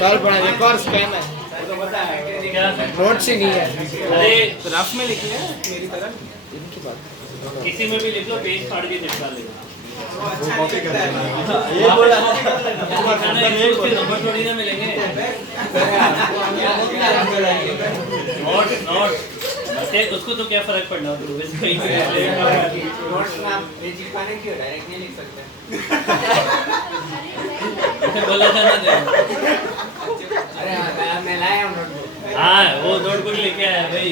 Sir बड़ा एक और स्कैम है, नोट्स ही नहीं है। अरे रफ में लिखी है मेरी तरह इनकी बात। किसी में भी लिख लो, पेज फाड़ के चिपका लेना। वो कॉपी कर देना। ये बोला खाना एक उसके नंबर थोड़ी ना मिलेंगे। नोट अरे उसको तो क्या फर्क पड़ना, तो बस कहीं से नोट्स में आप ये चिपकाने क्यों डायरेक्ट नहीं लिख सकते? बोला था ना दे। अरे मैं लाया हूँ नोटबुक। हाँ वो नोटबुक लेके आया भाई।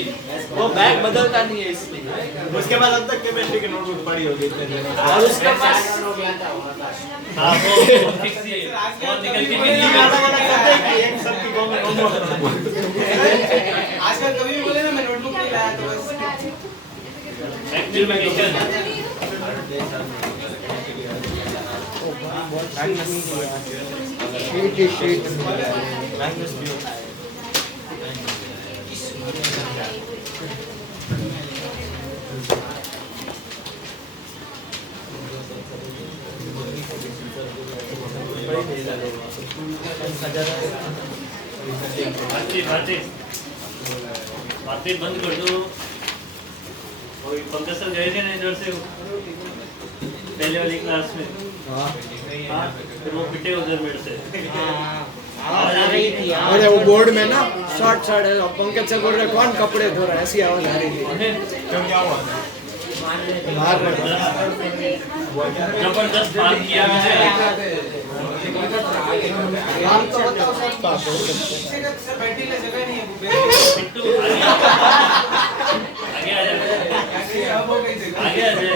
वो बैग बदलता नहीं है इसलिए। उसके बाद अब तक केमिस्ट्री की नोटबुक पड़ी होगी इतने दिन। और उसके पास हाँ वो फिक्स ही है, वो निकल के भी नहीं अलग अलग करते हैं कि एक सबकी कॉमन आजकल कभी भी बोले ना मैं नोटबुक नहीं लाया तो बस एक्टिविकेशन। शीट बातें बंद कर दो। और पंकज सर गए थे ना इधर से पहले वाली क्लास में। हाँ फिर वो पिटे उधर मेरे से। अरे वो बोर्ड में ना शॉर्ट पंकज से बोल रहे कौन कपड़े धो रहा है, ऐसी आवाज आ रही थी। क्या हुआ? जबरदस्त बात किया मुझे। पिट्टू आगे आ जा, आगे आ जा।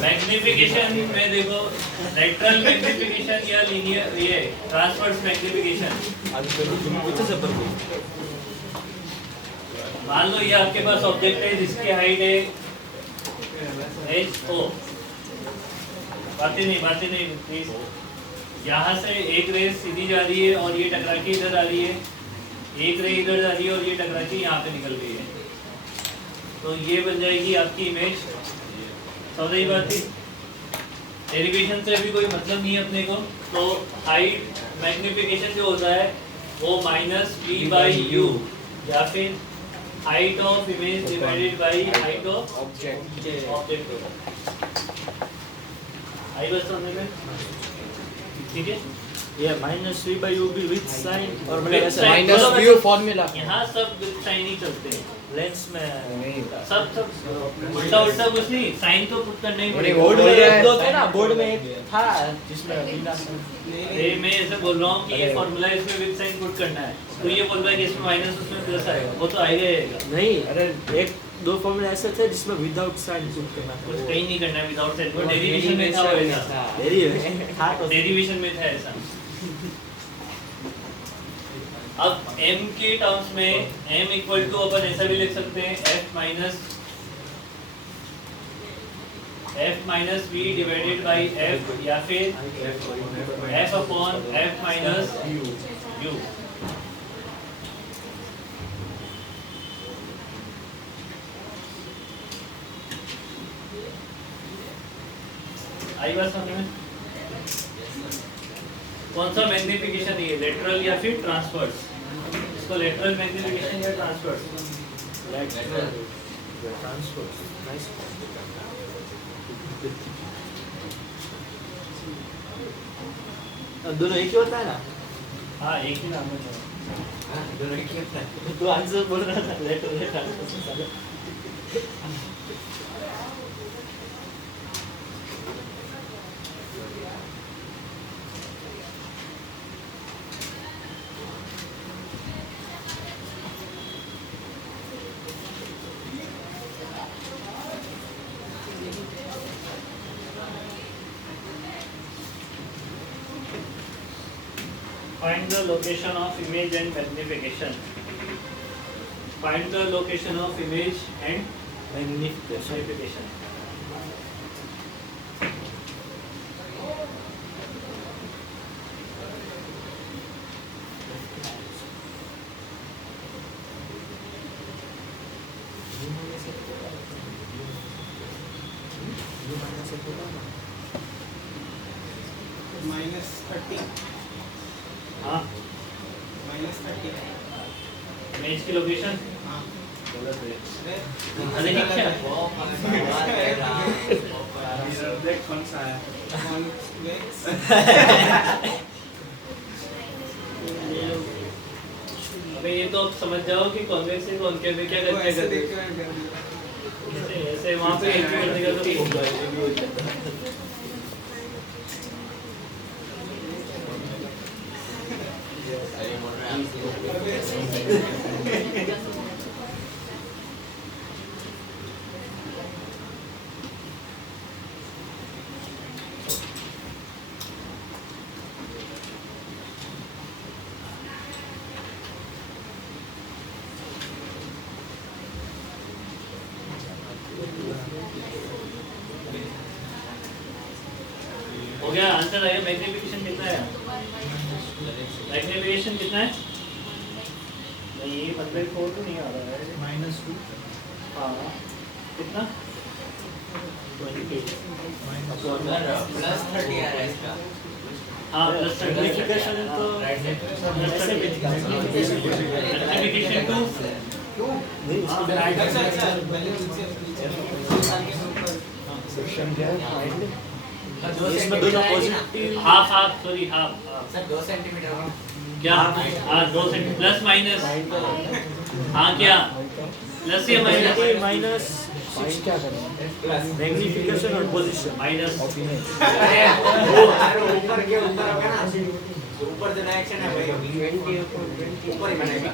मैग्निफिकेशन में देखो, लेटरल मैग्निफिकेशन या लीनियर ये ट्रांसवर्स मैग्निफिकेशन। मान लो ये आपके पास ऑब्जेक्ट है जिसकी हाइट है h o। बातें नहीं प्लीज। यहाँ से एक रेस सीधी जा रही है और ये टकरा के इधर आ रही है, एक रे इधर जा रही है और ये टकरा के यहाँ पे निकल गई है, तो ये बन जाएगी आपकी इमेज। समझ रही बात थी? डेरिवेशन से भी कोई मतलब नहीं है अपने को। तो हाइट मैग्निफिकेशन जो होता है वो -v/u या फिर height of image divided by height of object होगा। आई बस समझ में? ठीक है, ये -v/u भी विथ साइन और With मतलब ऐसा sign। -u फॉर्मूला यहाँ सब विद साइन ही चलते हैं। लेंस में सब उल्टा कुछ नहीं, साइन तो पुट करना ही पड़ेगा। बोर्ड में एक दो थे ना, बोर्ड में एक था जिसमें बिना ये मैं ऐसे बोल रहा हूँ कि ये फॉर्मूला इसमें विद साइन पुट करना है, तो ये बोल रहा है कि इसमें माइनस उसमें प्लस आएगा, वो तो आएगा ही आएगा। नहीं, अरे एक दो फॉर्मूले ऐसे थे जिसमें विदाउट साइन पुट करना कुछ कहीं नहीं करना है विदाउट साइन, वो डेरिवेशन में था वैसा, था तो डेरिवेशन में था ऐसा। अब m के टर्म्स में m इक्वल टू अपन ऐसा भी लिख सकते हैं f minus v divided by f या फिर f upon f minus u। आई बात समझ में? कौन सा मैग्निफिकेशन है, लेटरल या फिर ट्रांसवर्स? इसको लेटरल मैग्निफिकेशन या ट्रांसवर्स? दोनों एक ही होता है ना? हाँ एक ही नाम है। दोनों एक ही होता है। तू आंसर बोल रहा था लेटरल या transverse. Find the location of image and magnification. Find the location of image and magnification. -30 हाँ -30 इमेज की लोकेशन हाँ गलत है अरे अरे ये क्या देख कौन सा है कॉन्वेक्स अबे ये तो आप समझ जाओ कि कॉन्वेक्स से कॉनकेव में क्या वो करते ऐसे देख हैं के मैंने कर दिया ऐसे वहाँ पे एंट्री करने का तो होगा हो गया आंसर आया मैग्निफिकेशन कितना है मैग्निफिकेशन कितना है नहीं ये 1/4 तो नहीं आ रहा है -2 हाँ कितना +30 आ रहा है इसका हाँ प्लस Magnification तो मैग्निफिकेशन टू नहीं इसको अच्छा अच्छा पहले नीचे सेक्शन क्या है फाइंड इसमें दोनों positive half half sorry half sir 2 centimetre क्या हाँ 2 सेंटीमीटर प्लस माइनस हाँ क्या प्लस या माइनस माइनस फाइंड क्या करना है मैग्निफिकेशन और पोजीशन माइनस ऑफ इमेज अरे ऊपर के ऊपर होगा ना ऊपर जो डायरेक्शन है वही होगी ऊपर ही बनेगा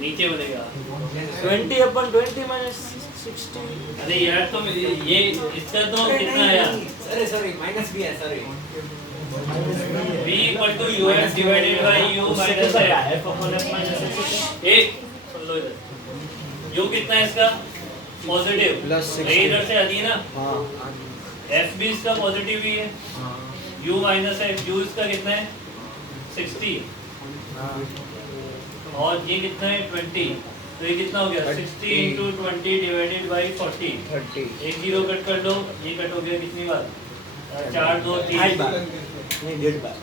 नीचे बनेगा 20/20 माइनस 60 अरे यार तो ये इसका तो कितना है यार अरे सॉरी माइनस भी है sorry v equal to us divided by u minus है f अपॉन f माइनस एक सुन लो इधर u कितना है इसका पॉजिटिव प्लस ये इधर से आती है ना हाँ f भी इसका पॉजिटिव ही है u माइनस है u इसका कितना है 60 और ये कितना है 20 तो ये कितना हो गया 60 into 20 डिवाइडेड बाय 40 30 एक जीरो कट कर दो ये कट हो गया कितनी बार 4 2 3 बार नहीं 1.5 बार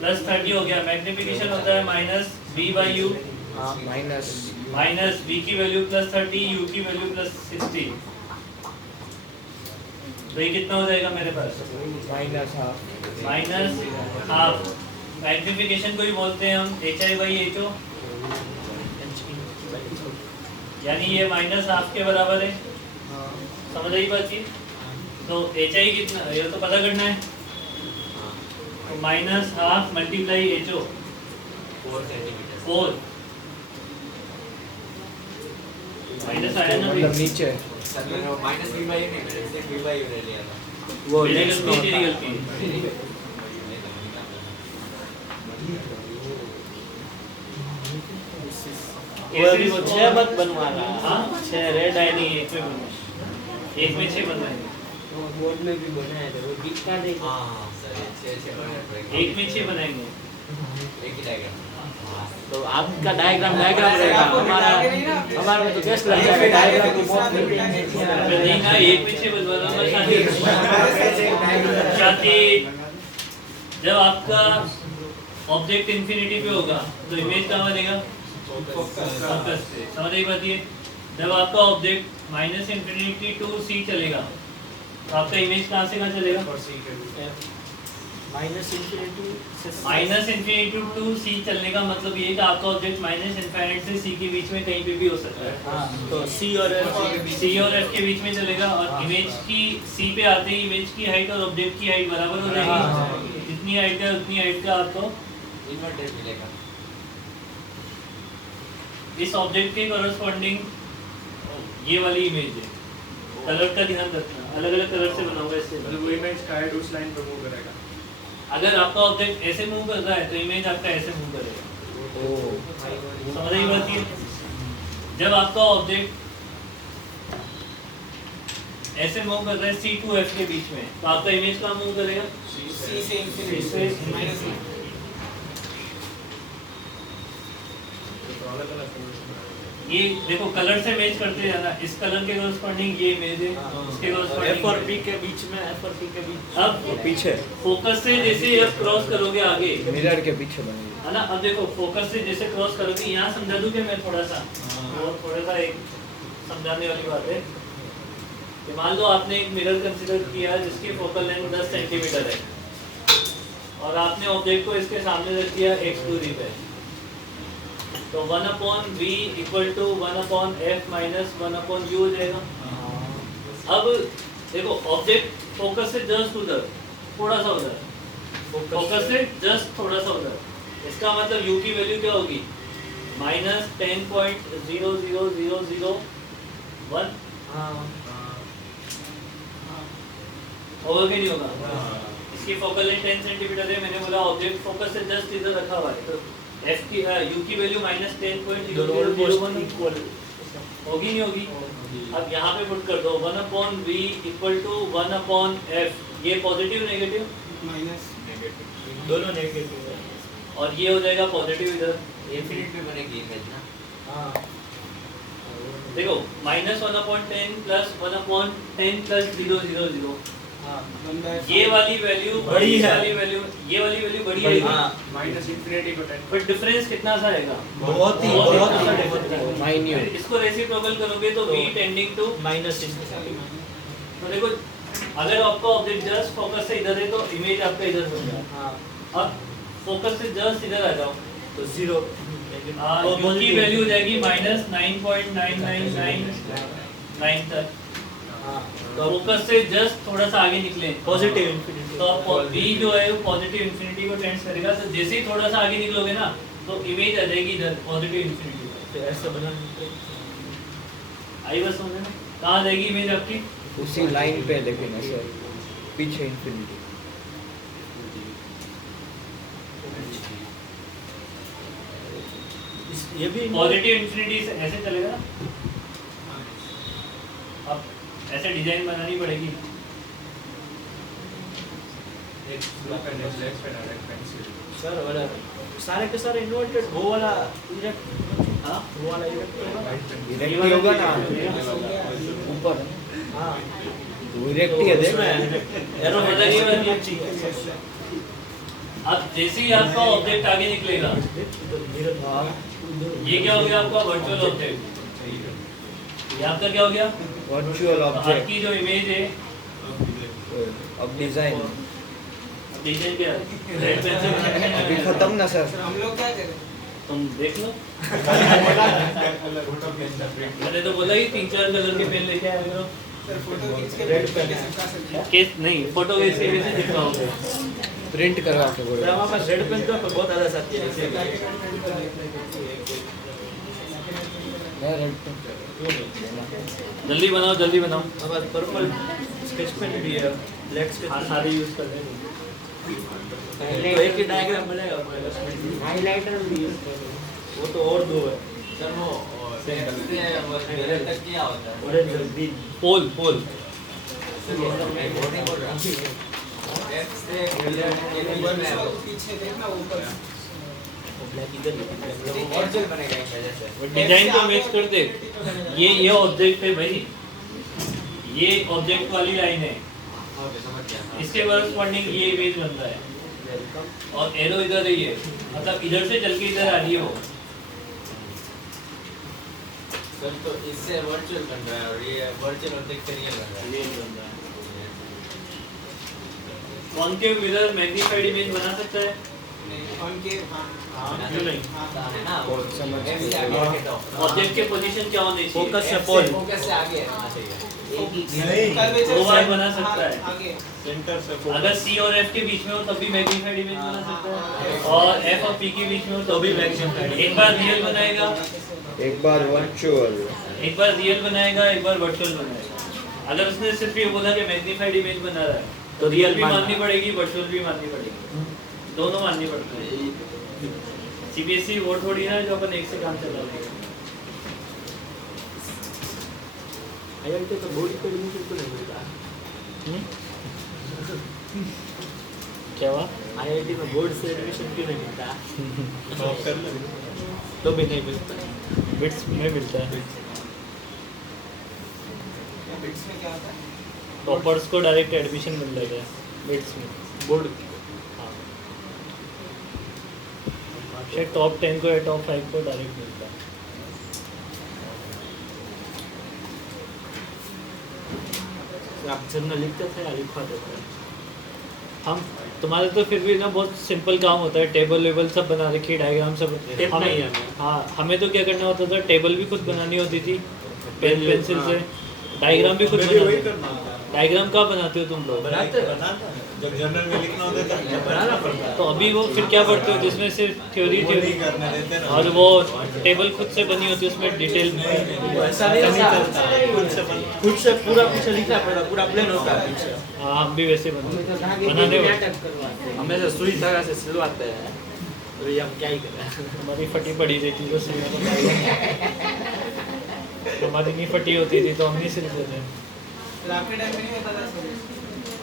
प्लस 30 हो गया मैग्निफिकेशन होता है माइनस v बाई यू हाँ माइनस माइनस v की वैल्यू प्लस 30 u की वैल्यू प्लस 60 तो ये कितना हो जाएगा मेरे पास minus half minus half magnification को ही बोलते हैं हम hi बाई ho यानी ये माइनस हाफ के बराबर है समझ आई बात ये तो hi कितना ये तो पता करना है minus half multiply ho 4 centimetre 4 minus आया ना मतलब नीचे सर मैंने माइनस v बाई नहीं मैंने सिर्फ v बाई ले लिया था वो मेरी नेक्स्ट में गलती, तेरी होता है। गलती। वो अभी वो 6 मत बनवा रहा हाँ? 6 रेड आई नहीं एक में बनना एक में 6 बनना है बोर्ड में भी बनाया था वो दिखा देगा हां सर 6 बनाना पड़ेगा एक में 6 बनाएंगे एक ही डायग्राम तो आपका डायग्राम रहेगा हमारा हमारे में तो कैसे लग जाएगा डायग्राम तो बहुत नहीं ना एक में 6 बनवाना मैं शादी जब आपका ऑब्जेक्ट इंफिनिटी पे होगा तो इमेज कहाँ बनेगा फोकस पे समझ आई बात ये जब आपका ऑब्जेक्ट माइनस इंफिनिटी टू सी चलेगा तो आपका इमेज कहाँ से कहाँ चलेगा माइनस इंफिनिटी से माइनस इंफिनिटी टू सी चलने का मतलब ये कि आपका ऑब्जेक्ट माइनस इनफाइनाइट से सी के बीच में कहीं पे भी हो सकता है हाँ तो सी और एफ सी और एफ के बीच में चलेगा और इमेज की सी पे आते ही इमेज की हाइट और ऑब्जेक्ट की हाइट बराबर हो जाएगी जितनी हाइट का उतनी हाइट का आपको इन्वर्टेड मिलेगा इस ऑब्जेक्ट के कॉरस्पॉन्डिंग ये वाली इमेज है कलर का ध्यान रखना अलग अलग कलर से बनाऊंगा इससे मतलब वो इमेज का हेड उस लाइन पर मूव करेगा अगर आपका ऑब्जेक्ट ऐसे मूव कर रहा है तो इमेज आपका ऐसे मूव करेगा समझ आई बात ये जब आपका ऑब्जेक्ट ऐसे मूव कर रहा है सी टू एफ के बीच में तो आपका इमेज कहाँ मूव करेगा सी से इंफिनिटी माइनस ये देखो कलर से मैच करते जाना, इस कलर के कॉरस्पॉन्डिंग ये इमेज है, इसके एफ और कॉरस्पॉन्डिंग पी के बीच में, एफ और पी के बीच अब पीछे फोकस से जैसे आप क्रॉस करोगे आगे, मिरर के पीछे बनेगी। है ना। अब देखो फोकस से जैसे क्रॉस करोगे, यहाँ समझा दूं क्या मैं थोड़ा सा, वो थोड़ा सा एक समझाने वाली बात है कि मान लो आपने एक मिरर कंसीडर किया जिसकी फोकल लेंथ 10 सेंटीमीटर है और आपने ऑब्जेक्ट को इसके सामने रख दिया x दूरी पे, तो 1/v equal to 1/f minus 1/u हो जाएगा। अब देखो ऑब्जेक्ट फोकस से जस्ट उधर, थोड़ा सा उधर, फोकस से जस्ट थोड़ा सा उधर, इसका मतलब u की वैल्यू क्या होगी, माइनस 10.00001 होगा कि नहीं होगा? इसकी फोकल लेंथ 10 सेंटीमीटर है, मैंने बोला ऑब्जेक्ट फोकस से जस्ट इधर रखा हुआ है, तो f की u की वैल्यू माइनस 10.00001 इक्वल होगी नहीं होगी? अब यहाँ पे पुट कर दो 1/v इक्वल टू 1/f, ये पॉजिटिव नेगेटिव माइनस दोनों नेगेटिव है। और ये हो जाएगा पॉजिटिव इधर। इंफिनिट पे बनेगी इमेज ना। हाँ देखो माइनस 1/10 प्लस 1/10 प्लस 000, हाँ ये वाली वैल्यू बड़ी है, ये वाली वैल्यू बड़ी है, हाँ माइनस इंफिनिटी को 10। बट डिफरेंस कितना सा आएगा? बहुत ही बहुत सा ही difference है। माइन्यूट। इसको रेसिप्रोकल करोगे तो v टेंडिंग टू माइनस तो देखो अगर आपका ऑब्जेक्ट जस्ट फोकस से इधर है तो इमेज आपका इधर होगा। हाँ अब फोकस से जस्ट इधर आ जाओ तो जीरो u की वैल्यू हो जाएगी माइनस 9.9999 तक। हाँ तो फोकस से जस्ट थोड़ा सा आगे निकले पॉजिटिव इंफिनिटी तो v जो है वो पॉजिटिव इंफिनिटी को टेंड्स करेगा, तो जैसे ही थोड़ा सा आगे निकलोगे ना तो इमेज आ जाएगी इधर पॉजिटिव इंफिनिटी पर। तो ऐसा बना आई बस समझ में? कहाँ जाएगी इमेज आपकी? उसी लाइन पे, लेकिन ऐसे पीछे इंफिनिटी। ये भी पॉजिटिव इंफिनिटी से ऐसे चलेगा ना। अब ऐसे डिजाइन बनानी पड़ेगी। एक ब्लू पेन है, ब्लैक पेन और एक पेंसिल। सर वाला सारे के सारे इन्वर्टेड वो वाला इरेक्ट, हाँ वो वाला इरेक्ट होगा। इरेक्ट ही होगा ना ऊपर। हाँ वो इरेक्ट ही है, देख एरो पता नहीं वाली। अब जैसे ही आपका ऑब्जेक्ट आगे निकलेगा, ये क्या हो गया आपका वर्चुअल ऑब्जेक्ट। ये आपका क्या हो गया? वर्चुअल तो ऑब्जेक्ट। आपकी जो इमेज है, अब डिजाइन डिजाइन क्या है? रेड पेंसिल अभी खत्म ना सर। सर हम लोग क्या करें? तुम देख लो। मैंने तो बोला ही 3-4 कलर के पेन लेके आया करो। सर फोटो खींच के रेड पेन कैसे चिपका सकते हैं? केस नहीं, फोटो केस के कैसे चिपकाओगे? प्रिंट करवा के तो बोलो। हमारे पास रेड पेन तो बहुत आधा साथी है जैसे मैं रेड पेन जल्दी बनाओ जल्दी बनाओ। हमारे पास पर्पल स्केच पेन भी है, ब्लैक स्केच हाँ पेन। सारे यूज कर रहे हैं। तो एक ही डायग्राम बनेगा हमारे पास। हाइलाइटर भी यूज वो तो और दो है, सर वो मिरर तक क्या होता है? ऑरेंज और ग्रीन। पोल पोल सर ये सब मैं वो नहीं बोल रहा। लेफ्ट से मिरर के बीच में वर्चुअल पीछे देखना ऊपर। वो ब्लैक इधर है। वर्चुअल बनेगा इस वजह से। वो डिजाइन को मैच कर दे। ये ऑब्जेक्ट है भाई, ये ऑब्जेक्ट वाली लाइन है, ओके समझ गया। इसके कॉरस्पॉन्डिंग ये इमेज बन रहा है और एरो इधर ही है, मतलब इधर से चल के इधर आ रही है वो। सर तो इससे वर्चुअल बन रहा है और ये वर्चुअल ऑब्जेक्ट से रियल बन रहा है। ये बन रहा है। कॉन्केव मिरर मैग्नीफाइड इमेज बना सकता है? कॉनकेव हाँ क्यों नहीं? है ना समझ एम से आगे रखे तो ऑब्जेक्ट के पोजीशन क्या होने चाहिए? फोकस से F पोल। फोकस से आगे रहना चाहिए। कर्वेचर दो बार से- बना सकता हाँ, है। आगे सेंटर से अगर C और F के बीच में हो तब भी मैग्नीफाइड इमेज बना सकता है, और F और P के बीच में हो तो भी magnified। एक बार रियल बनाएगा, एक बार वर्चुअल। एक बार रियल बनाएगा, एक बार वर्चुअल बनाएगा। अगर उसने सिर्फ ये बोला कि मैग्नीफाइड इमेज बना रहा है तो रियल भी माननी पड़ेगी, वर्चुअल भी माननी पड़ेगी, दोनों माननी पड़ती है। CBSE वो थोड़ी है जो अपन एक से काम चला लेंगे। आईआईटी तो बोर्ड पे एडमिशन क्यों नहीं मिलता? क्या हुआ? आईआईटी में बोर्ड से एडमिशन क्यों नहीं मिलता? कर ले। तो भी नहीं मिलता। बिट्स में मिलता है। बिट्स में क्या होता है? टॉपर्स को डायरेक्ट एडमिशन मिल जाता है बिट्स में। बोर्ड हाँ, शायद टॉप 10 को या टॉप 5 को डायरेक्ट मिलता है। आप जर्नल लिखते थे या लिखवाते थे? हम तुम्हारे तो फिर भी ना बहुत सिंपल काम होता है, टेबल वेबल सब बना रखी है, डायग्राम सब। टेप नहीं है हमें। हाँ, हमें तो क्या करना होता था, टेबल भी खुद बनानी होती थी पेंसिल से, डायग्राम भी खुद बनाते। डायग्राम कहाँ बनाते हो तुम लोग? बनाते जब जर्नल में लिखना होता है तब बनाना पड़ता है। तो अभी वो फिर क्या पढ़ते हो जिसमें सिर्फ थ्योरी वो नहीं करने देते ना। और वो टेबल खुद से बनी होती है, उसमें डिटेल ऐसा नहीं चलता, खुद से पूरा पीछे लिखना पड़ता, पूरा प्लेन होता है पीछे। हाँ, हम भी वैसे बनाने हमें से सुई धागा से सिलवाते हैं, तो ये हम क्या ही करें। हमारी फटी पड़ी रहती तो सिलने को हमारी नहीं फटी होती थी तो हम नहीं सिलते थे। तो आपके टाइम में नहीं होता था सर?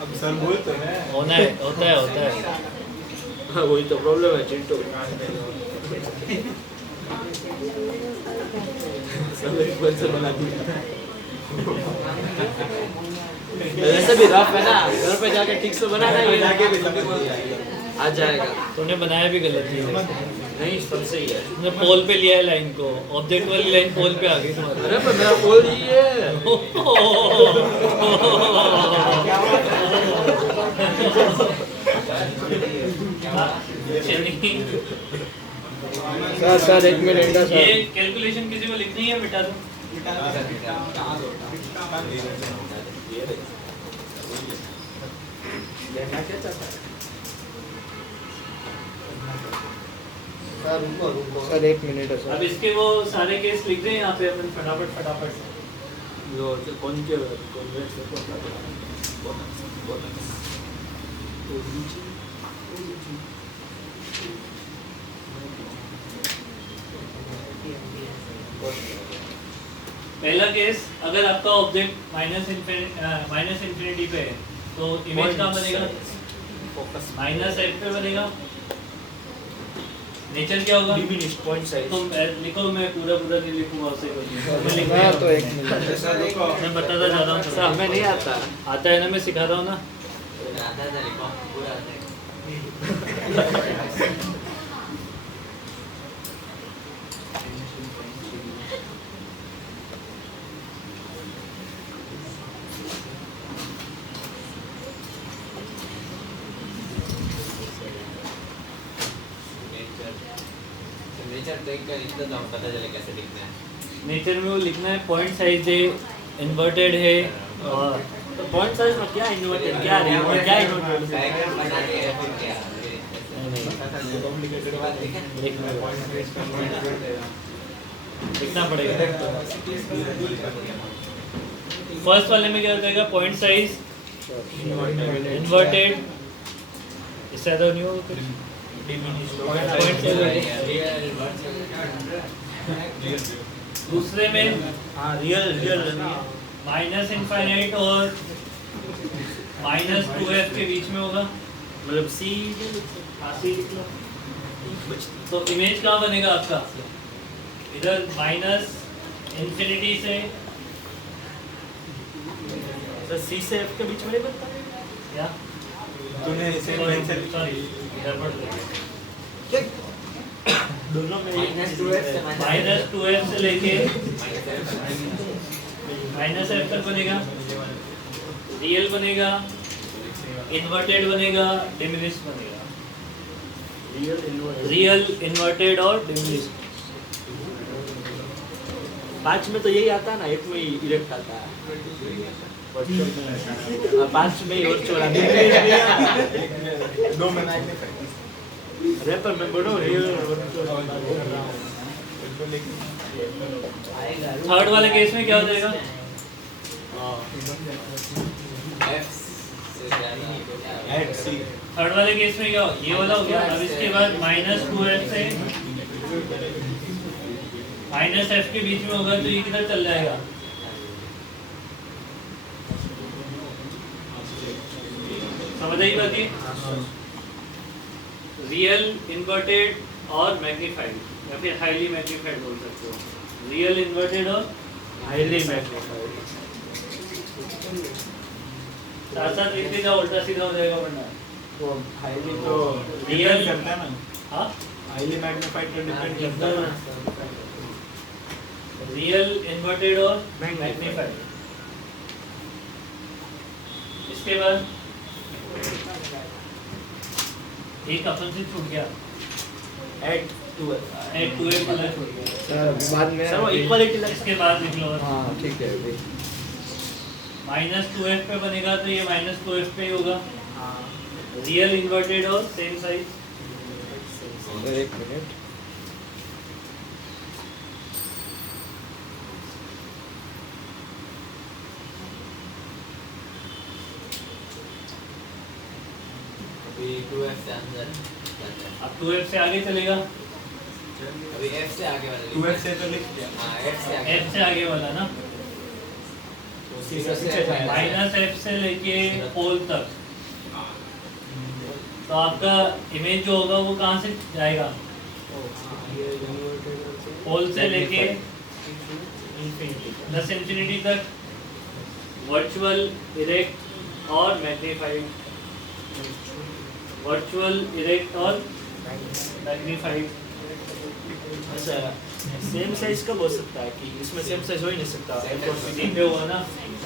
अब सर बोलते हैं होता है। हाँ, वही तो प्रॉब्लम है चिंटू। सब एक बन से बना दिया। वैसे भी रफ है ना, घर पे जाके ठीक से बनाना है, जाके भी समझ आ जाएगा। तूने बनाया भी गलत ही है। नहीं, सब सही है। तुमने पोल पे लिया है लाइन को, ऑब्जेक्ट वाली लाइन पोल पे आ गई तुम्हारी। अरे पर मेरा बोल ही है। सर 1 मिनट ये कैलकुलेशन किसी को लिखनी है, मिटा दो। सर 1 मिनट है अब सर। इसके वो सारे केस लिख दें यहाँ पे अपन फटाफट। जो कौन के कॉन्वेक्स है पहला केस, अगर आपका ऑब्जेक्ट माइनस इन्फिनिटी पे है तो इमेज कहाँ बनेगा? फोकस माइनस एफ पे बनेगा। नेचर क्या होगा? Diminished point size. तुम लिखो, मैं पूरा नहीं लिखूंगा, उससे मैं तो 1 मिनट मैं बताता जा रहा हूँ। सर हमें नहीं आता। आता है ना, मैं सिखा रहा हूँ ना। नेचर देख कर लिखता था, पता चले कैसे लिखना है। नेचर में वो लिखना है पॉइंट साइज है, इन्वर्टेड है, और तो पॉइंट साइज में क्या इन्वर्टेड, क्या रिवर्स, क्या इन्वर्टेड? डायग्राम बना के फिर क्या लिखना पड़ेगा। फर्स्ट वाले में क्या हो जाएगा? पॉइंट साइज इन्वर्टेड, इससे ज़्यादा नहीं होगा कुछ। पॉइंट साइज दूसरे में हाँ, रियल माइनस इनफाइनाइट और -2f के बीच में होगा, मतलब सी लिख लो। तो इमेज कहाँ बनेगा आपका? इधर माइनस इन्फिनिटी से सर सी से एफ के बीच में नहीं बनता क्या? तूने इसे मेंशन सॉरी, गड़बड़ हो गई। दोनों में -2f से -2f से लेके -f तक बनेगा, रियल बनेगा, इन्वर्टेड बनेगा, डिमिनिश्ड बनेगा। रियल, इन्वर्टेड और डिमिनिश्ड। 5 में तो यही आता है ना, 1 में ही इरेक्ट आता है। 5 में ही वर्चुअल आता है। 2 में अरे पर मैं बोलो रियल वर्चुअल थर्ड वाले केस में क्या हो जाएगा? थर्ड वाले केस में क्या हो? ये वाला हो गया। अब इसके बाद -2f से -f के बीच में होगा, तो ये किधर चल जाएगा? समझ आई बात ये? रियल, इन्वर्टेड और मैग्नीफाइड, या फिर हाईली मैग्नीफाइड बोल सकते हो। रियल इन्वर्टेड और हाईली मैग्नीफाइड। साथ साथ लिखते जाओ, उल्टा सीधा हो जाएगा वरना। वो हाईली तो Real- डिपेंड करता है ना, हाँ, हाईली मैग्नीफाइड तो डिपेंड करता है ना। रियल इन्वर्टेड और Magnified। मैग्नीफाइड। इसके बाद एक अपन से छूट गया, एट टू एक 2f वाला छूट गया। सर बाद में सर वो इक्वालिटी इसके बाद लिख लो हाँ ठीक है अभी -2f पे बनेगा तो ये -2f पे ही होगा। हाँ रियल इन्वर्टेड और सेम साइज। सर एक मिनट अभी 2f से अंदर जाता है। अब 2f से आगे चलेगा, अभी f से आगे वाला 2f से तो लिख दिया। हाँ f से आगे f से आगे वाला ना, -f से लेके पोल तक। तो आपका इमेज जो होगा वो कहाँ से जाएगा? पोल से लेके प्लस इंफिनिटी तक, वर्चुअल, इरेक्ट और मैग्नीफाइड। वर्चुअल, इरेक्ट और मैग्नीफाइड। अच्छा सेम साइज कब हो सकता है कि इसमें सेम साइज हो ही नहीं सकता? F और सी पे होगा ना,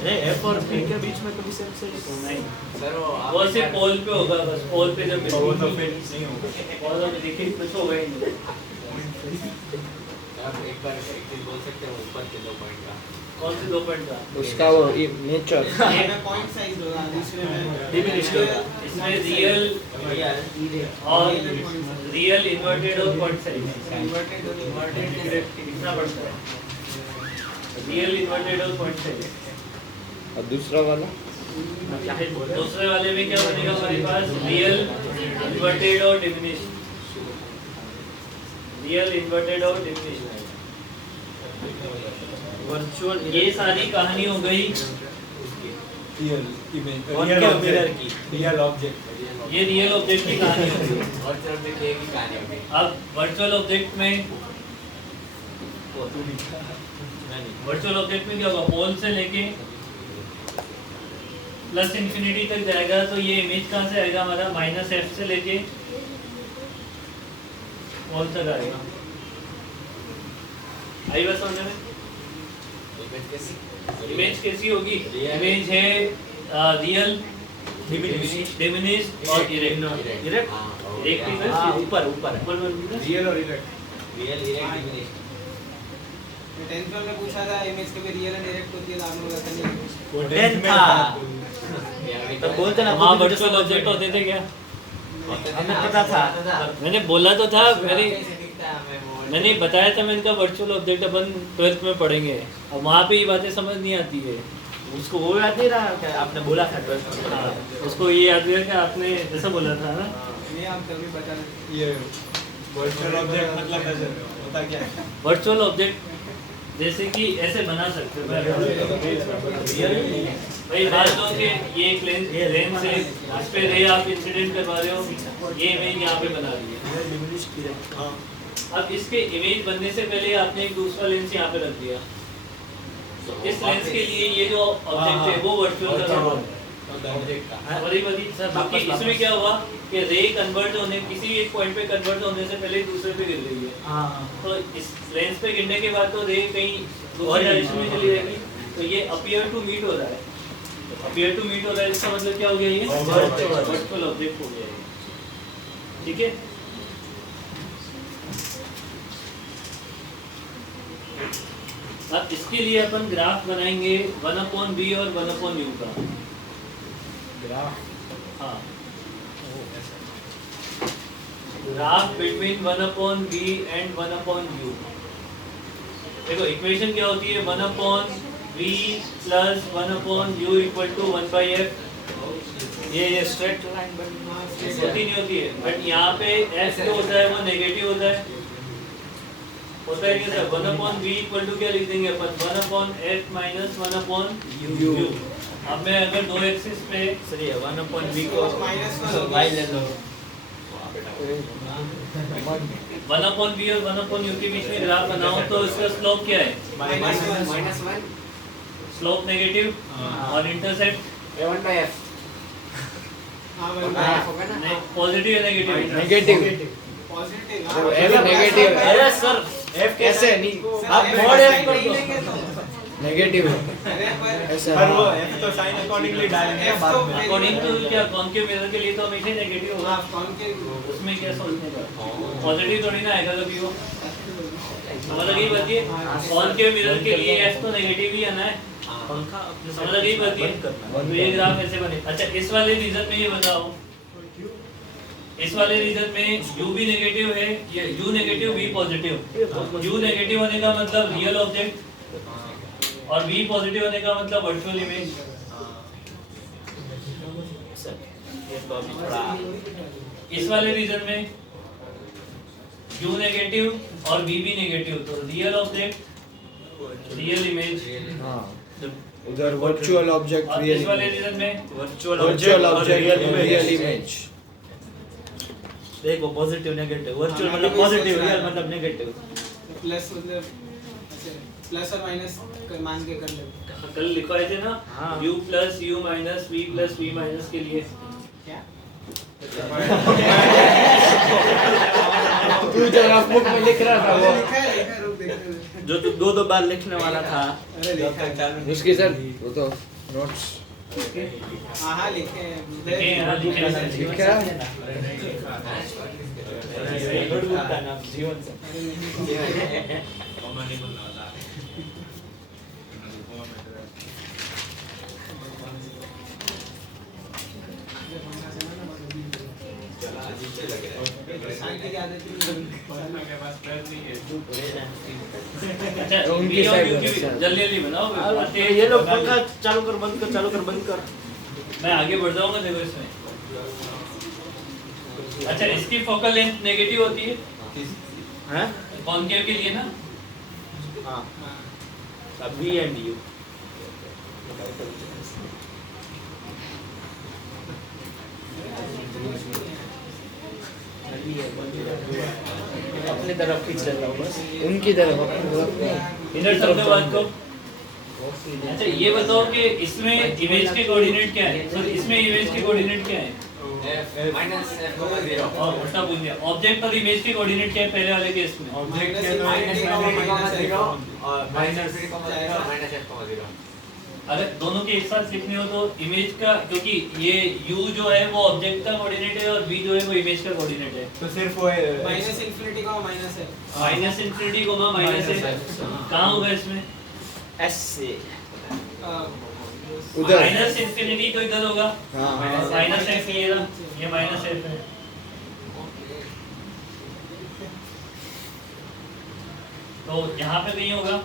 नहीं F और P के बीच में कभी सेम साइज नहीं, सर वो सिर्फ पोल पे होगा बस। पोल पे जब तो वो तो फिर नहीं होगा। और अब देखिए कुछ होगा ही नहीं। आप एक बार एक चीज बोल सकते हो ऊपर के 2 पॉइंट का। कौन से 2 पॉइंट का? उसका वो नेचर मैं पॉइंट साइज होगा दूसरे में Diminished होगा। इसमें रियल और रियल इन्वर्टेड और क्वांट साइज इन्वर्टेड और इन्वर्टेड कितना पड़ता है? रियल इन्वर्टेड और क्वांट साइज। और दूसरा वाला क्या है बोल रहे हो? दूसरे वाले में क्या बनेगा हमारे पास? रियल इन्वर्टेड और डिमिनिश्ड। रियल इन्वर्टेड और डिमिनिश्ड। वर्चुअल ये सारी कहानी हो गई रियल इमेज, On रियल के ऑब्जेक्ट, mirror की। Real object. ये रियल ऑब्जेक्ट की कहानी होगी। और तरफ से एक ही कहानी होगी। अब वर्चुअल ऑब्जेक्ट में वर्चुअल ऑब्जेक्ट में क्या होगा? पोल से लेके प्लस इंफिनिटी तक जाएगा तो ये इमेज कहाँ से आएगा हमारा? -f से लेके पोल तक आएगा। आई बात समझ में? इमेज कैसी? इमेज कैसी होगी? इमेज है रियल, डिमिनिश्ड और इरेक्ट। इरेक्ट हाँ, और इरेक्ट ही ना? हाँ ऊपर ऊपर ऊपर बनती है। रियल और erect. Real erect diminished. 10th में पूछा था इमेज कभी रियल एंड डायरेक्ट होती है, तो आपने बोला था नहीं। वो 10 में था। था। तब बोलते ना वहाँ वर्चुअल ऑब्जेक्ट होते थे क्या? हमें पता था। मैंने बोला तो था, कैसे दिखता है हमें वो? मैंने बताया था, मैंने कहा वर्चुअल ऑब्जेक्ट अपन 12th में पढ़ेंगे। अब वहाँ पे ये बातें समझ नहीं आती है। उसको वो याद नहीं रहा क्या आपने बोला था 12th में? हाँ, उसको ये याद है कि आपने जैसा बोला था ना, नहीं आप तभी बता रहे ये वर्चुअल ऑब्जेक्ट मतलब ऐसे होता क्या है? वर्चुअल ऑब्जेक्ट जैसे कि ऐसे बना सकते हो। भाई मान लो कि ये एक लेंस है, इस पे रे आप इंसिडेंट करवा रहे हो, ये इमेज यहाँ पे बना दी है। अब इसके इमेज बनने से पहले आपने एक दूसरा लेंस यहाँ पे रख दिया, तो इस लेंस के लिए ये जो ऑब्जेक्ट है वो वर्चुअल का रोल है। ऑब्जेक्ट का। वही क्योंकि इसमें क्या हुआ कि रे कन्वर्ट होने, किसी एक पॉइंट पे कन्वर्ट होने से पहले दूसरे पे गिर रही है। हाँ तो इस लेंस पे गिरने के बाद तो रे कहीं दूसरी डायरेक्शन में चली जाएगी, तो ये अपीयर टू मीट हो रहा है। अपीयर टू मीट हो रहा है, इसका मतलब क्या हो गया? ये वर्चुअल ऑब्जेक्ट हो गया है। ठीक है, अब इसके लिए अपन ग्राफ बनाएंगे 1/b और 1/u का। ग्राफ। हाँ, graph between 1/b and 1/u। देखो इक्वेशन क्या होती है? 1/b plus 1/u equal to 1/f। ये स्ट्रेट लाइन होती नहीं होती है, बट यहाँ पे f जो होता है वो नेगेटिव होता है। होता है क्या? 1/b इक्वल टू क्या लिख देंगे अपन? 1/f minus 1/u। अब मैं अगर दो एक्सिस पे सही है 1/b को माइनस y ले लो वन अपॉन बी और वन अपॉन यू के बीच में ग्राफ बनाओ तो इसका स्लोप क्या है? -1 स्लोप नेगेटिव और इंटरसेप्ट A1/F हाँ पॉजिटिव या नेगेटिव? नेगेटिव पॉजिटिव तो F नेगेटिव है अरे सर F कैसे नहीं आप मोड़ F कर दो। नेगेटिव है ऐसा पर वो F तो साइन अकॉर्डिंगली डालेंगे ना बाद में। अकॉर्डिंग टू क्या कॉनकेव मिरर के लिए तो हमेशा नेगेटिव होगा। उसमें क्या सोचने का? पॉजिटिव थोड़ी ना आएगा कभी वो। समझ लगी बात ये? कॉनकेव मिरर के लिए F तो नेगेटिव ही आना है। पंखा अपने समझ लगी बात ये? तो ये ग्राफ ऐसे बने। अच्छा इस वाले रीजन में ये बताओ, इस वाले रीजन में u भी नेगेटिव है, ये u negative v positive. u negative होने का मतलब रियल ऑब्जेक्ट और v पॉजिटिव होने का मतलब वर्चुअल इमेज। ये तो अभी थोड़ा इस वाले रीजन में u नेगेटिव और v भी नेगेटिव, तो रियल ऑब्जेक्ट रियल इमेज। हाँ उधर वर्चुअल ऑब्जेक्ट और रियल इस वाले रीजन में virtual virtual object real real image. देखो पॉजिटिव नेगेटिव वर्चुअल मतलब पॉजिटिव रियल मतलब नेगेटिव। प्लस मतलब प्लस और माइनस मान के कर लेते कल लिखवाए थे ना हाँ। u plus u minus v plus v minus के लिए। क्या तू जो नोटबुक में लिख रहा था वो लिखा है रुक देखने दे। जो तू दो बार लिखने वाला था। अरे लिखा है उसकी सर वो तो नोट्स हाँ लिखे हैं लिखे हैं, हाँ, लिखे हैं। लिखा है नोटबुक का नाम जीवन से। शांति की आदत अच्छा तो उनकी v और side u में, की अच्छा। जल्दी जल्दी बनाओ। ये लोग पंखा चालू कर बंद कर चालू कर बंद कर। मैं आगे बढ़ जाऊंगा देखो इसमें। अच्छा इसकी फोकल लेंथ नेगेटिव होती है हैं? कॉनकेव के लिए ना। हाँ अब V and U अपनी तरफ खींच लेता हूँ बस। उनकी तरफ इधर सब बात को। अच्छा ये बताओ कि इसमें इमेज के कोऑर्डिनेट क्या है? सर इसमें इमेज के कोऑर्डिनेट क्या है? -F0 और उल्टा बोल दिया। ऑब्जेक्ट और इमेज के कोऑर्डिनेट क्या है पहले वाले केस में? ऑब्जेक्ट के -0 और -F0 अगर दोनों के एक साथ लिखने हो तो इमेज का, क्योंकि ये u जो है वो ऑब्जेक्ट का कोऑर्डिनेट है और v जो है वो इमेज का कोऑर्डिनेट है। तो सिर्फ वो माइनस इन्फिनिटी का माइनस है माइनस इंफिनिटी को माइनस है। कहाँ होगा इसमें? S से उधर माइनस इंफिनिटी तो इधर होगा। हाँ माइनस f ये ना, ये माइनस f है। तो यहाँ पे कहीं होगा,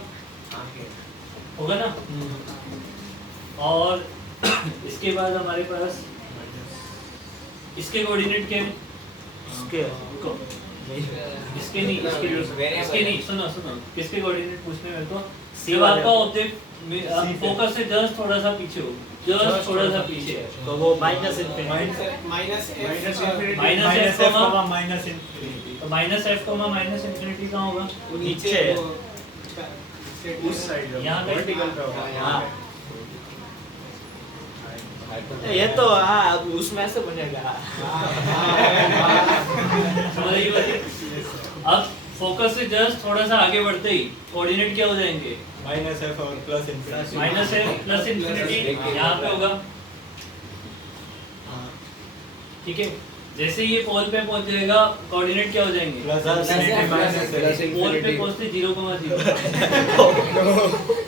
होगा ना। और इसके बाद हमारे पास इसके कोऑर्डिनेट क्या है? इसके इसके नहीं, इसके नहीं, सुनो सुनो, किसके कोऑर्डिनेट पूछने में तो C जब वाले। आपका ऑब्जेक्ट फोकस से जस्ट थोड़ा सा पीछे हो, जस्ट थोड़ा सा पीछे है, तो वो minus infinity minus minus f comma minus infinity तो minus f comma minus infinity कहाँ होगा? नीचे है। उस साइड यहाँ पे वर्टिकल पे होगा हाँ ये तो हाँ उसमें से बनेगा। समझ रही बात है? अब फोकस से जस्ट थोड़ा सा आगे बढ़ते ही कोऑर्डिनेट क्या हो जाएंगे? -F और plus infinity minus f plus infinity यहाँ पे होगा। ठीक है, जैसे ये पोल पे पहुंच जाएगा कोऑर्डिनेट क्या हो जाएंगे? प्लस प्लस पोल पे इंफिनिटी पहुंचते 0,0।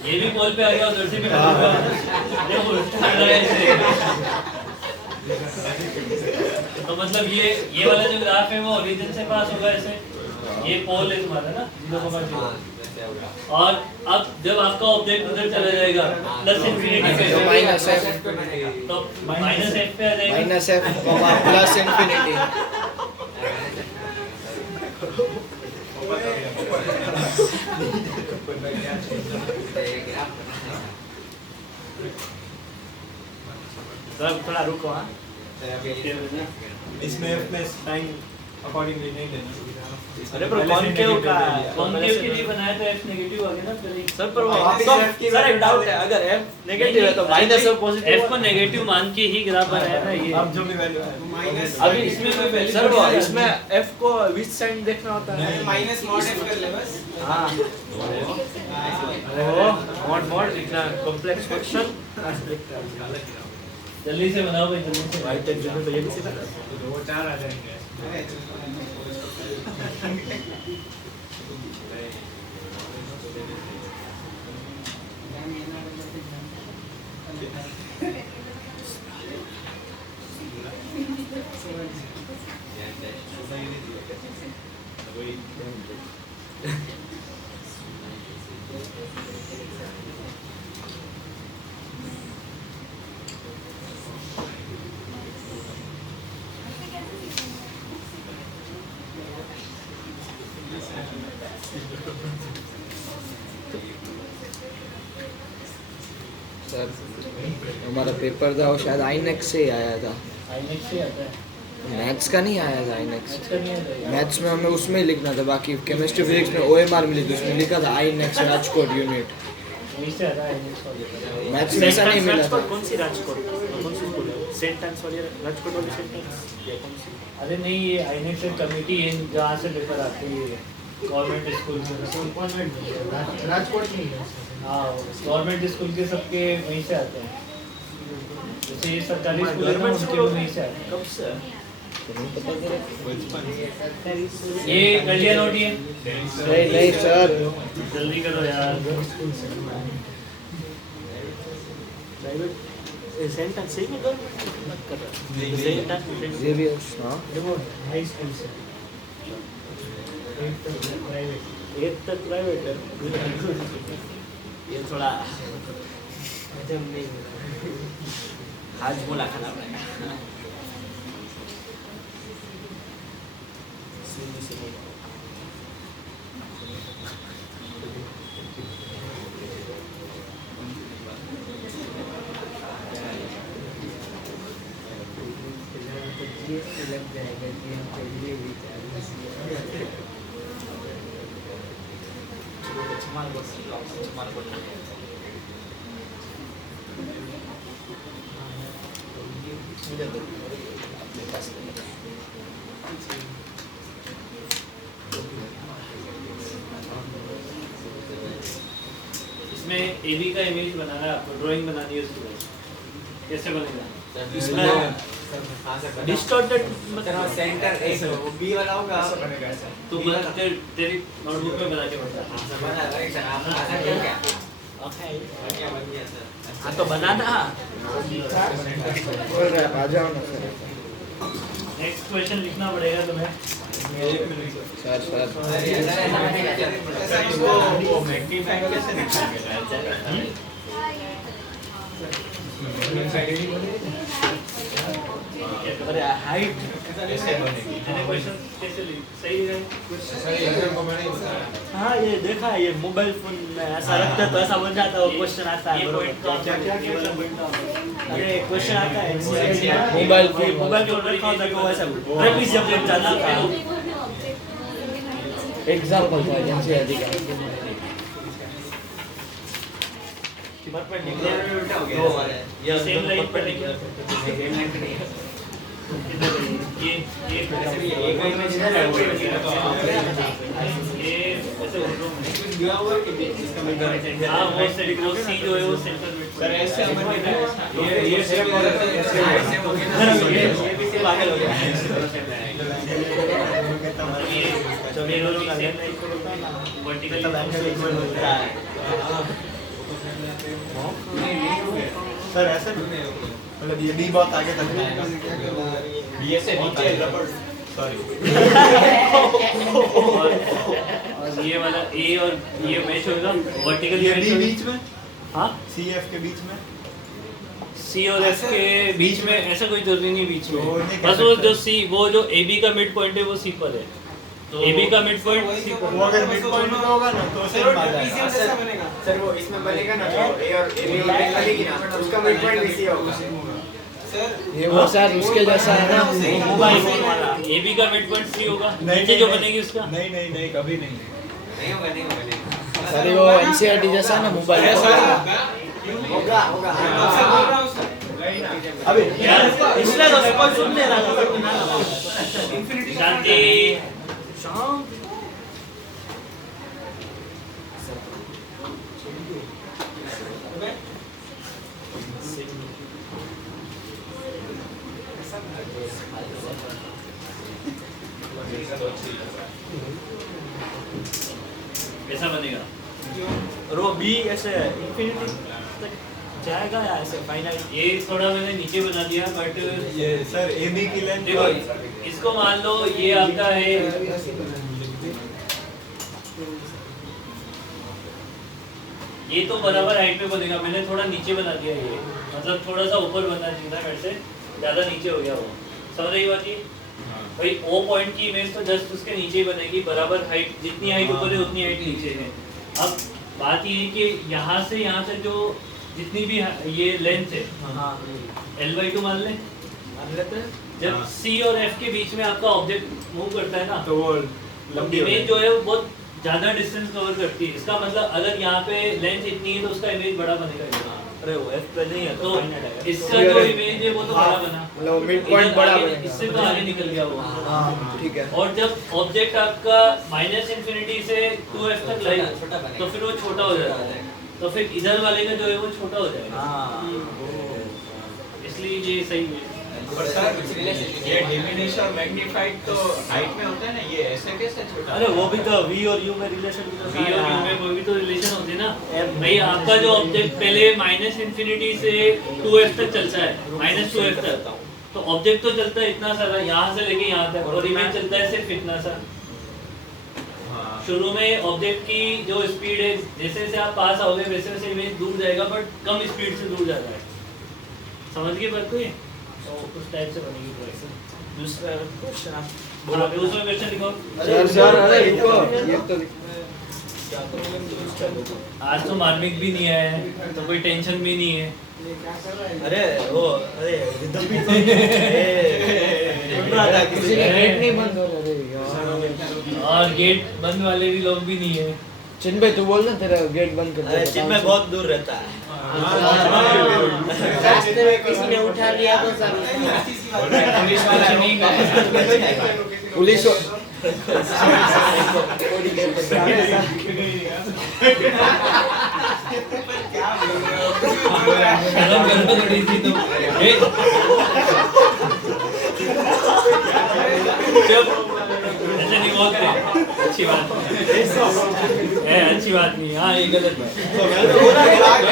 ये भी पोल पे आ गया, उधर से भी पोल पे आ गया। ये उल्टा लग रहा है ऐसे। तो मतलब ये वाला जो ग्राफ है वो ओरिजिन से पास होगा ऐसे। ये पोल है तुम्हारा ना 0,0। और अब जब आपका ऑब्जेक्ट उधर चला जाएगा प्लस इंफिनिटी पे, तो माइनस f तो माइनस f पे आ जाएगा। Minus f plus infinity sir थोड़ा रुको हाँ। इसमें F में साइन अकॉर्डिंगली नहीं देना। अरे पर कॉनकेव का कॉनकेव के लिए बनाया था एफ नेगेटिव आ गया ना फिर सर पर वो वापस तो F की सर एक वैल्यू डाउट डाल है अगर f नेगेटिव है तो माइनस और पॉजिटिव एफ को नेगेटिव मान के ही ग्राफ बनाया था ये। अब जो भी वैल्यू है माइनस अभी इसमें कोई वैल्यू सर वो नहीं है। इसमें f को विच साइड देखना होता है माइनस मॉड एफ कर ले बस। हां ओ मॉड इतना कॉम्प्लेक्स फंक्शन जल्दी से बनाओ भाई जल्दी से। राइट हैंड में तो ये भी सीखा तो वो 4 आ जाएंगे। सर हमारा पेपर था वो शायद आईनेक्स से ही आया था, आईनेक्स से आता है, मैथ्स का नहीं आया था आईनेक्स। मैथ्स का नहीं आता है। मैथ्स में हमें उसमें ही लिखना था, बाकी केमिस्ट्री फिजिक्स में OMR मिली थी, उसमें लिखा था आईनेक्स राजकोट यूनिट। वहीं से आता है आईनेक्स वाले। मैथ्स में ऐसा नहीं मिला था। कौन सी राजकोट कौन सी स्कूल है सेंट आंस वाली राजकोट वाली सेंट आंस या कौन सी अरे नहीं ये आईनेक्स एक कमेटी है जहाँ से पेपर आते हैं गवर्नमेंट स्कूल में। राजकोट नहीं है। हाँ गवर्नमेंट स्कूल के सबके वहीं से आते हैं, जैसे ये सरकारी स्कूल है ना उनके भी वहीं से आते हैं। कब से ये कर लिया नोट ये नहीं सर, जल्दी करो यार। प्राइवेट सेंट आंस सही में गवर्नमेंट कर रहा है सेंट आंस ये भी हाँ देखो हाई स्कूल से 8 तक प्राइवेट। 8 तक प्राइवेट है ये थोड़ा आज बोला खाना पड़ेगा लग जाएगा कि हम पहले भी इसमें एबी का इमेज बनाना है आपको, ड्राइंग बनानी है उसकी। कैसे बनेगा? इसमें डिस्टॉर्टेड मतलब सेंटर एक बी वाला होगा बनेगा ऐसा। तो तेरी नोटबुक में बना के बता। बना राइट सर आप ऐसा कर क्या ओके बन गया सर। हां तो बनाना बोल रहे आप आ जाओ ना सर। नेक्स्ट क्वेश्चन लिखना पड़ेगा तुम्हें। सर सर इसको वो मैग्नीफाई कैसे दिखाएंगे? अरे हाइट कैसे बनेगी? मैंने क्वेश्चन कैसे सही है? सर ये को मैंने ही बताया। हाँ ये देखा है ये मोबाइल फोन में ऐसा रखते तो ऐसा बन जाता है वो क्वेश्चन आता है ये बरोबर। पॉइंट कौन सा है? ये वाला पॉइंट कौन सा है? अरे क्वेश्चन आता है मोबाइल फोन मोबाइल फोन रखा होता है कि वो ऐसा ट्रेपीजियम बन जाता था एग्जाम्पल था एजेंसी अधिकारी। उल्टा हो गया ये सेम लाइन पर लेके ये ऐसे भी एक इमेज है ये ऐसे उल्टों में। दिया हुआ है कि इसका मतलब हाँ वो सेंटर वो सी जो है वो सेंटर में। सर ऐसे हम ये सेम हो गया ऐसे हो गया ये भी सेम आगे हो गया ये मेरे लोग वर्टिकल सर ऐसे मतलब ये बी बहुत आगे तक जाएगा। बी से नीचे रबड़ सॉरी और ये वाला ए और ये मैच होगा वर्टिकली ये बी बीच में हाँ सी एफ के बीच में सी और एफ के बीच में ऐसा कोई जरूरी नहीं बीच तो में, नहीं बस कर वो सकते। जो सी वो जो ए बी का मिड पॉइंट है वो सी पर है, तो ए बी का मिड पॉइंट सी पर। वो अगर मिड पॉइंट का होगा ना तो सेम बात है। कैसा बनेगा? सर वो इसमें बनेगा ना जो ए और ए बी लगेगी ना उसका मिड पॉइंट भी सी होगा सर ये वो सर उसके जैसा है ना। मोबाइल फोन वाला ए बी का मिड पॉइंट सी होगा नहीं, नीचे जो नहीं, बनेगी उसका नहीं नहीं नहीं कभी नहीं नहीं होगा नहीं होगा सर वो एनसीईआरटी जैसा ना मोबाइल होगा होगा सर बोल रहा हूँ सर अबे यार इसलिए तो कोई सुन नहीं रहा था कि ना इंफिनिटी शांति शांत कैसा बनेगा रो बी ऐसे इंफिनिटी तक जाएगा या ऐसे फाइनल ये थोड़ा मैंने नीचे बना दिया बट ये सर एबी की लेंथ देखो इसको मान लो ये आपका है ये तो बराबर हाइट पे बनेगा मैंने थोड़ा नीचे बना दिया ये मतलब थोड़ा सा ऊपर बनना चाहिए था मेरे से ज्यादा नीचे हो गया वो समझ रही बात ये भाई ओ पॉइंट की इमेज तो जस्ट उसके नीचे ही बनेगी बराबर हाइट जितनी हाइट ऊपर है उतनी हाइट नीचे है अब बात ये है कि यहाँ से यहाँ तक जो जितनी भी ये लेंथ है हाँ L/2 मान लें मान लेते हैं जब हाँ। C और F के बीच में आपका ऑब्जेक्ट मूव करता है ना तो वो तो लंबी हो इमेज जो है वो बहुत ज्यादा डिस्टेंस कवर करती है इसका मतलब अगर यहाँ पे लेंथ इतनी है तो उसका इमेज बड़ा बनेगा अरे वो एफ पे नहीं है तो तो फाइनल है इसका जो इमेज है वो तो बड़ा बना मतलब मिड पॉइंट इधर बड़ा आगे- बनेगा। इससे तो आगे निकल गया वो हाँ ठीक है। और जब ऑब्जेक्ट आपका -इंफिनिटी से 2f तक लाएगा छोटा बनेगा। तो फिर वो छोटा हो जाता है तो फिर इधर वाले का जो है वो छोटा हो जाएगा हाँ इसलिए ये सही है और सर ये डिमिनिश और मैग्नीफाइड तो हाइट में होता है ना ये ऐसे कैसे छोटा अरे वो भी तो वी और यू में रिलेशन भी तो V और U में कोई भी तो रिलेशन होती है ना M भाई आपका जो ऑब्जेक्ट पहले -इंफिनिटी से 2f तक चलता है -2f तक तो ऑब्जेक्ट तो चलता है इतना सारा यहाँ से लेके यहाँ तक और इमेज चलता है सिर्फ इतना सा हाँ शुरू में ऑब्जेक्ट की जो स्पीड है जैसे जैसे आप पास आओगे वैसे वैसे इमेज दूर जाएगा बट कम स्पीड से दूर जाता है समझ गए बात को ये तो उस टाइप से बनेगी ड्राइंग दूसरा क्वेश्चन आप बोलो दूसरा क्वेश्चन लिखो सर सर अरे रुको ये तो आज तो मार्मिक भी नहीं है तो कोई टेंशन भी नहीं है अरे वो अरे रिदम भी तो सुन रहा था किसी किसी का ने गेट नहीं बंद हो रहा है यार। और गेट बंद वाले भी लोग भी नहीं है चिन भाई तू बोल ना तेरा गेट बंद कर दे। अरे चिन्मय बहुत दूर रहता है रास्ते में किसी ने उठा लिया तो सब पुलिस वाला नहीं पुलिस शर्म कर तो थोड़ी सी तुम चुप ऐसे नहीं बोलते अच्छी बात है अच्छी बात नहीं हाँ ये गलत बात तो मैं तो बोला गलत बात है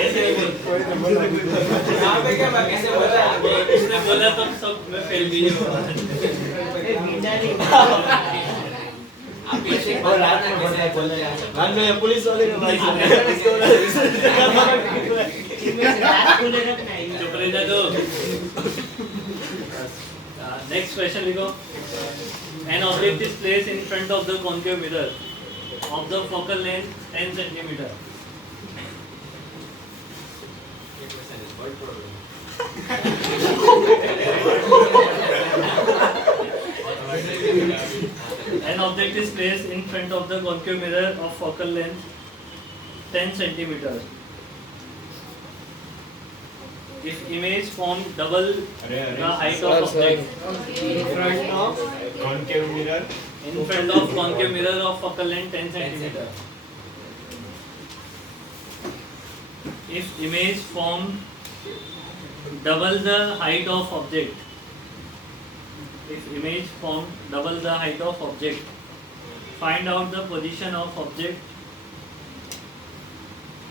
ऐसे नहीं बोलते यहाँ पे क्या बात कैसे बोला उसने बोला तो सब मैं फेल भी बाद में पुलिस वाले ने भाई चुप रह जा दो नेक्स्ट क्वेश्चन लिखो an object is placed in front of the concave mirror of the focal length 10 centimeter an object is placed in front of the concave mirror of focal length 10 centimeter if image form double the height of object in front of concave mirror in front of concave mirror of focal length 10 centimeter. If image form double the height of object, if image form double the height of object, find out the position of object.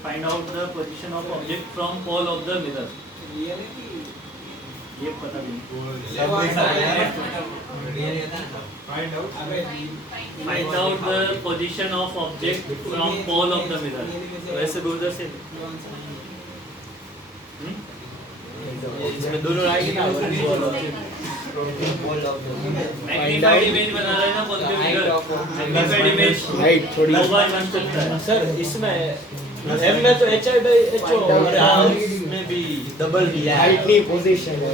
Find out the position of object from pole of the mirror. ये पता नहीं. Find out the position of object from pole of the mirror. वैसे उधर से Hmm? इसमें दोनों आएगी ना Magnified image बना रहे हैं ना concave mirror. Magnified image height थोड़ी दो बार बन सकता है. सर इसमें एम में तो H I by H O और में भी डबल दिया है हाइट नहीं पोजीशन है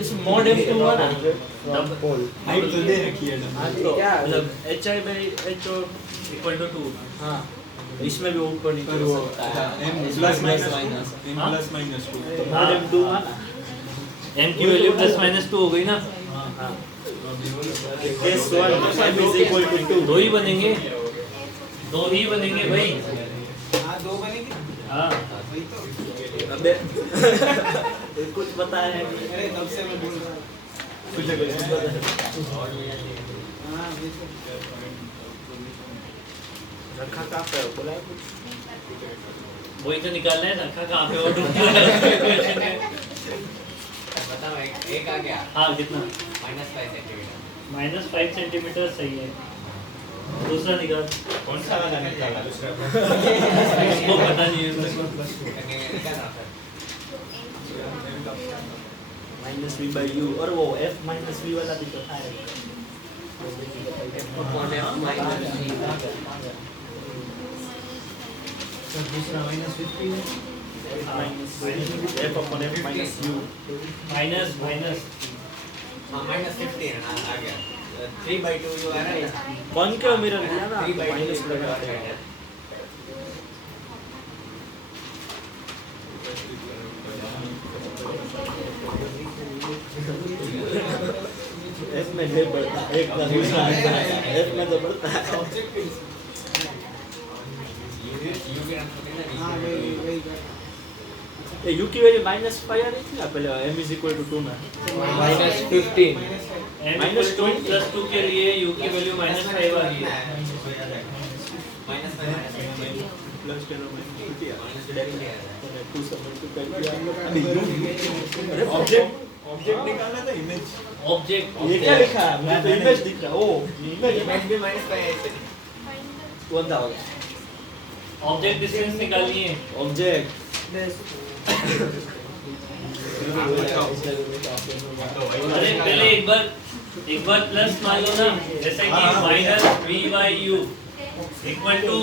इस मॉड एम टू हुआ ना फ्रॉम पोल हाइट तो दे रखी है हाँ तो मतलब H I by H O equal to 2 हाँ इसमें भी ऊपर नीचे हो सकता है m plus plus minus m plus minus 2 mod M two हुआ ना m की वैल्यू प्लस माइनस 2 हो गई ना हाँ case 1 m is equal to 2 दो ही बनेंगे भाई हाँ 2 बनेगी हाँ वही तो अबे कुछ बताया है नहीं अरे तब से मैं बोल रहा हूँ हाँ वही तो। रखा कहाँ पे है? बोला है कुछ वही तो निकालना है रखा कहाँ पे और क्वेश्चन है बताओ एक आ गया हाँ कितना -5 सेंटीमीटर -5 सेंटीमीटर सही है दूसरा निकाल कौन सा वाला निकाला दूसरा उसको पता नहीं है माइनस वी बाई यू और वो एफ माइनस वी वाला भी तो था दूसरा -15 F upon F minus you minus हाँ -15 आ गया 3/2 जो आ रहा है कौन क्या मेरा लिया ना 3/2 माइनस लगा एफ में नहीं बढ़ता एक का दूसरा आता है एफ में तो बढ़ता है हाँ वही ये यू की वैल्यू -5 आ रही थी ना पहले m इज इक्वल टू 2 ना -15 m इक्वल टू +2 के लिए u की वैल्यू -5 आ गई है प्लस के नो माइनस 2 से मल्टीप्लाई किया अरे ऑब्जेक्ट निकालना था इमेज ऑब्जेक्ट ये क्या लिखा है मुझे तो इमेज दिख रहा है ओ इमेज इमेज भी -5 है ऐसे कौन था वो ऑब्जेक्ट डिस्टेंस निकालनी है ऑब्जेक्ट अरे पहले एक बार प्लस मान लो ना जैसे कि -v/u इक्वल टू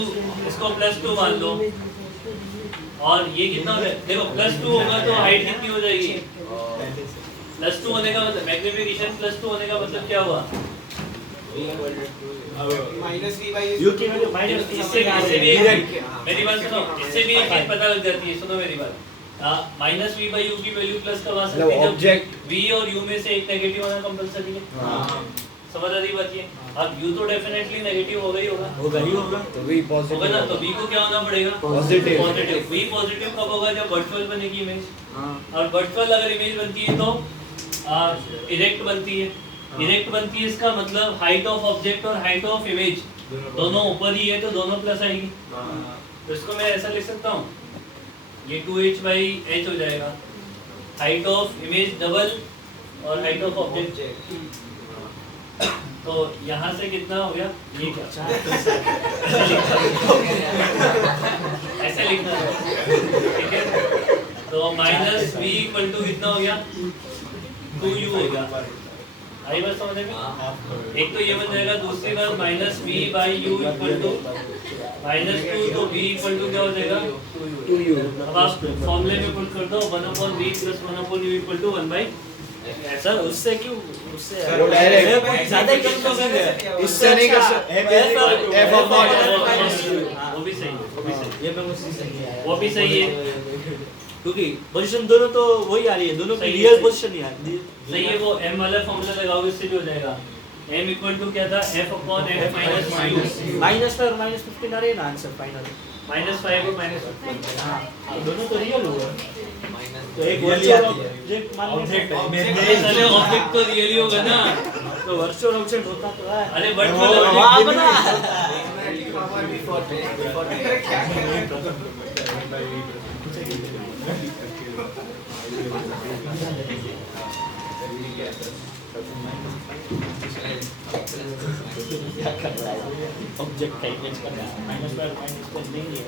इसको +2 मान लो और ये कितना हो जाए देखो +2 होगा तो हाइट कितनी हो जाएगी +2 होने का मतलब मैग्नीफिकेशन +2 होने का मतलब क्या हुआ -v/u यू की वैल्यू माइनस इससे भी मेरी बात सुनो इससे भी एक चीज पता लग जाती है सुनो मेरी बात -v/u की वैल्यू प्लस कब आ सकती है जब ऑब्जेक्ट v और u में से एक नेगेटिव होना कंपलसरी है समझ आ रही बात ये अब u तो डेफिनेटली नेगेटिव होगा ही होगा ही होगा तो v होगा पॉजिटिव ना तो v को क्या होना पड़ेगा पॉजिटिव पॉजिटिव v पॉजिटिव कब होगा जब वर्चुअल बनेगी इमेज हां और वर्चुअल अगर इमेज बनती है तो इरेक्ट बनती है इरेक्ट बनती है इसका मतलब हाइट ऑफ ऑब्जेक्ट और हाइट ऑफ इमेज दोनों ऊपर ही है तो दोनों प्लस आएगी तो इसको मैं ऐसा लिख सकता हूँ ये 2h/h हो जाएगा हाइट ऑफ इमेज डबल और हाइट ऑफ ऑब्जेक्ट तो यहाँ से कितना हो गया ये क्या ऐसे लिखना है ठीक है तो -v इक्वल टू कितना हो गया 2u हो गया आई बात समझ में एक तो ये बन जाएगा दूसरी बात -v/u इक्वल टू -2 तो v इक्वल टू क्या हो जाएगा 2u अब आप फॉर्मूले में पुट कर दो 1/v + 1/u equal to 1/। Sir उससे क्यों उससे वो डायरेक्ट ज्यादा ही कंफ्यूजिंग है इससे नहीं कर सकते f of हाँ, naught वो भी सही है वो भी सही है ये मैं उसी से नहीं आया वो भी सही है क्योंकि पोजीशन दोनों तो वही आ रही है दोनों की सही है, रियल सही। पोजीशन ही आ रही है सही है वो m वाला फॉर्मूला लगाओगे इससे भी हो जाएगा m इक्वल टू क्या था f/f - u माइनस और -15 आ रही है ना आंसर फाइनल -5 और -15 हां दोनों तो रियल हुआ तो एक Really वर्चुअल आती है। ऑब्जेक्ट मान ऑब्जेक्ट अरे साले ऑब्जेक्ट तो रियली होगा ना तो वर्चुअल ऑब्जेक्ट होता तो है अरे वर्चुअल वाह ऑब्जेक्ट बना ऑब्जेक्ट का इमेज करना है -1 देंगे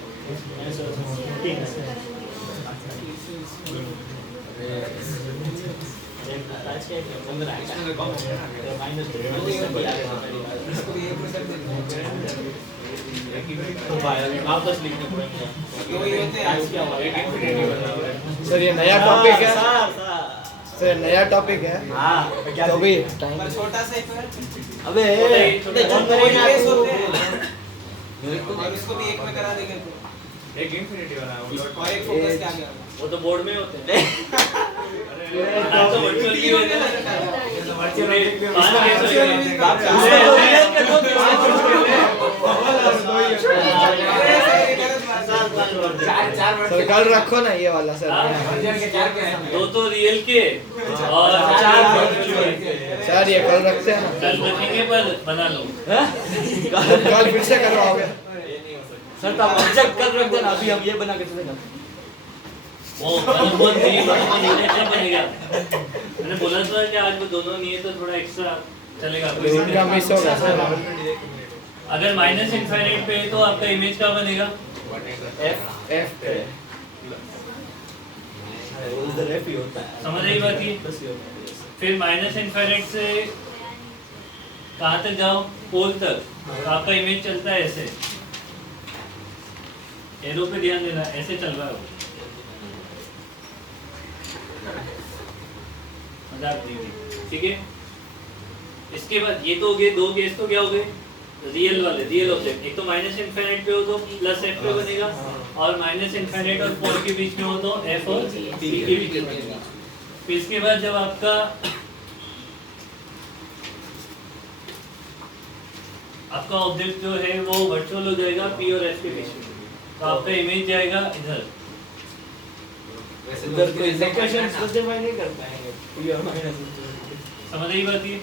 -15 आज के अंदर आएगा माइनस इसको भी 1% देते तो भाई वापस लिखने पड़ेगा हैं वही होते हैं आज क्या हुआ सर ये नया टॉपिक है सर सर नया टॉपिक है हां तो भी टाइम पर छोटा सा ही तो है अबे जो करेगा केस होते हैं मेरे को और इसको भी एक में करा देंगे तो एक इंफिनिटी वाला है वो और एक फोकस के आगे वो तो बोर्ड में होते हैं अरे तो वर्चुअल की होते हैं वर्चुअल पांच केस होते हैं सर कल रखो ना ये वाला सर दो तो रियल के और चार वर्चुअल के सर ये कल रखते हैं ना कल रखेंगे पर बना लो कल फिर से करवाओगे सर तो आप चेक कर रख देना अभी हम ये बना के चलेगा वो बहुत नहीं अच्छा बनेगा मैंने बोला था कि आज वो दोनों नहीं है तो थोड़ा एक्स्ट्रा चलेगा उनका मिस होगा सर अगर माइनस इनफाइनाइट पे है तो आपका इमेज क्या बनेगा एफ पे उधर एफ ही होता है समझ रही बात ये बस ये होता है फिर माइनस इनफाइनाइट से कहाँ तक जाओ पोल तक तो आपका इमेज चलता है ऐसे एरो पे ध्यान देना ऐसे चल रहा है वो। मजाक नहीं हुई, ठीक है। इसके बाद ये तो हो गए दो केस तो क्या हो गए रियल वाले रियल ऑब्जेक्ट एक तो माइनस इनफाइनाइट पे हो तो प्लस एफ पे बनेगा और माइनस इनफाइनाइट और 4 के बीच में हो तो एफ और पी के बीच में बनेगा। फिर इसके बाद जब आपका ऑब्जेक्ट जो है वो वर्चुअल हो जाएगा पी और एफ के बीच में तो आपका इमेज जाएगा इधर उधर कोई इक्वेशन नहीं कर पाएंगे समझ रही बात ये